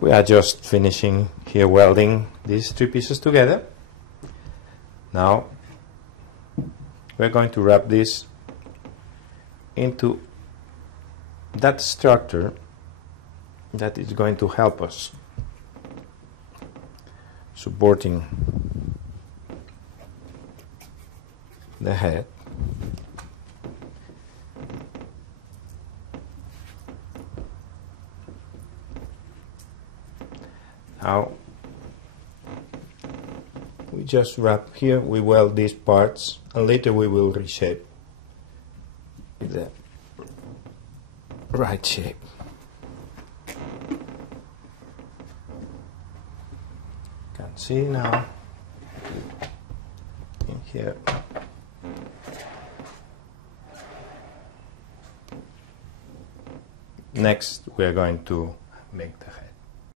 We are just finishing here welding these three pieces together. Now we're going to wrap this into that structure that is going to help us supporting the head. Now we just wrap here, we weld these parts, and later we will reshape the right shape. You can see now in here. Next we are going to make the head.